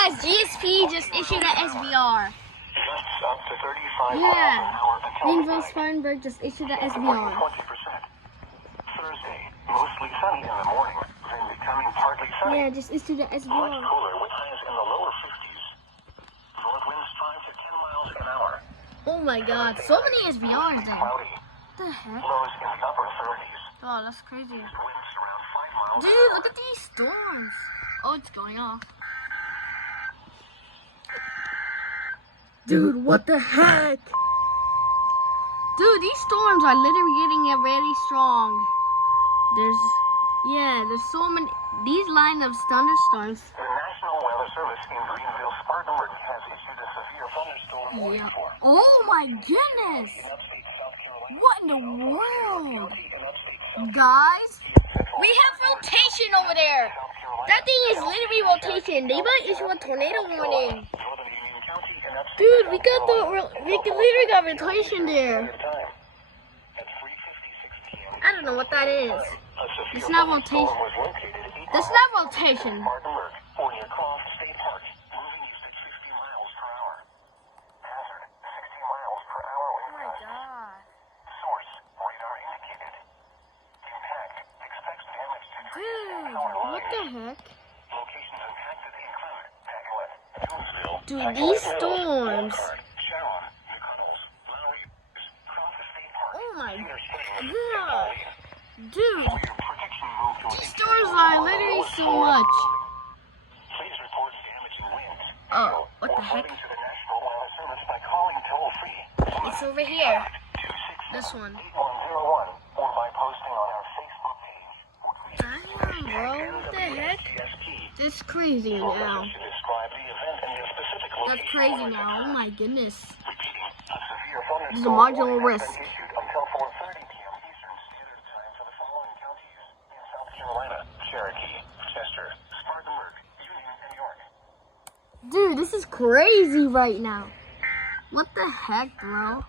Guys, GSP just issued an SBR. Gusts up to 35 Yeah. miles an hour until Greenville midnight. Spartanburg just issued an 20%. SBR. Thursday, mostly sunny in the morning, then becoming partly sunny. Yeah, just issued an Much SBR. cooler with highs in the lower 50s. North winds 5 to 10 miles an hour. Oh my god, so many SBRs there. Cloudy. What the heck? Lows in the upper 30s. Oh, that's crazy. Winds around 5 miles Dude, an hour. look at these storms. Oh, it's going off. Dude, what the heck? Dude, these storms are literally getting really strong. There's so many. These line of thunderstorms. The National Weather Service in Greenville, Spartanburg has issued a severe thunderstorm warning Yeah. for Oh my goodness. in upstate South Carolina, What in the world? in upstate South Guys, we have rotation over there. South Carolina, That thing is literally rotation. They might issue a tornado warning. Northern Union County, and upstate Dude, South we literally got rotation there. time at 3:56 p.m. I don't know what that is. A severe It's not thunderstorm rotation. was located 8 That's miles not rotation. Spartanburg, or near Croft State Park, moving east at 50 miles per hour. Hazard, 60 miles per hour wind gust. God. Source, radar indicated. Impact, expects damage to trees and Dude, power what lines. the heck? Locations impacted include Packlet, Jonesville, Dude, Packlet these Mills, storms. Elkhart, Sharon, McConnells, Lowry, Croft State Park, Oh my Cedar Springs, and god. Pauline. Dude, For your protection, move to these a storms are literally so much. Please report damage and winds. Oh, what or the heck? flooding to the National Weather Service by calling toll-free It's over here. This one. 8101 or by posting on our Facebook page. Damn, bro, what the heck? This is crazy now. Should describe the event and your specific That's location crazy where it now. Oh occurred. my goodness. Repeating, a severe thunderstorm This is a marginal warning has risk. been issued until 4:30 p.m. Eastern Standard Time for the following counties in South Carolina: Cherokee, Chester, Spartanburg, Union, and York. Dude, this is crazy right now. What the heck, bro?